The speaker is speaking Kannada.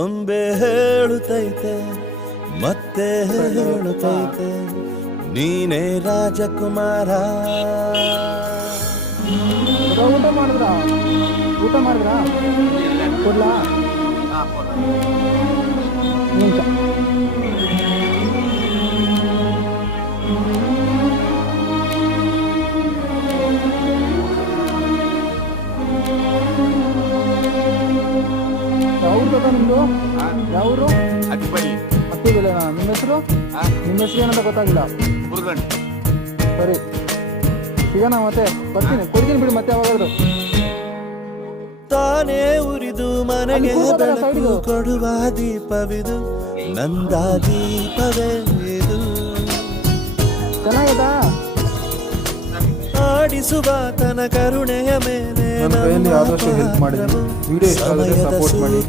ಅಂಬೆ ಹೇಳುತ್ತೈತೆ ಮತ್ತೆ ಹೇಳುತ್ತೈತೆ ನೀನೇ ರಾಜಕುಮಾರ. ಊಟ ಮಾಡಿದ್ರಾ ಕೊಡ್ಲಾ ನಿಮಿಷ. ಯಾವ್ದು ನಿಮ್ಮದು? ಯಾವರು? ಹತ್ತಿರಲಿಲ್ಲ. ನಿಮ್ಮ ಹೆಸರು ಏನಂತ ಗೊತ್ತಾಗಿಲ್ಲ. ಸರಿ ಸಿಗೋಣ, ಮತ್ತೆ ಬರ್ತೀನಿ, ಕೊಡ್ತೀನಿ ಬಿಡಿ ಮತ್ತೆ ಯಾವಾಗಾದ್ರು. ತಾನೇ ಉರಿದು ಮನೆಗೆ ಬೆಳಕು ಕೊಡುವ ದೀಪವಿದು, ನಂದ ದೀಪವೇ ಇದು. ಚೆನ್ನಾಗಿದಾ? ಆಡಿಸುವ ತನ ಕರುಣೆಯ ಮೇಲೆ ಆದಷ್ಟು ಹೆಲ್ಪ್ ಮಾಡಿದ್ದೀನಿ. ವಿಡಿಯೋ ಇಷ್ಟ ಆದರೆ ಸಪೋರ್ಟ್ ಮಾಡಿ.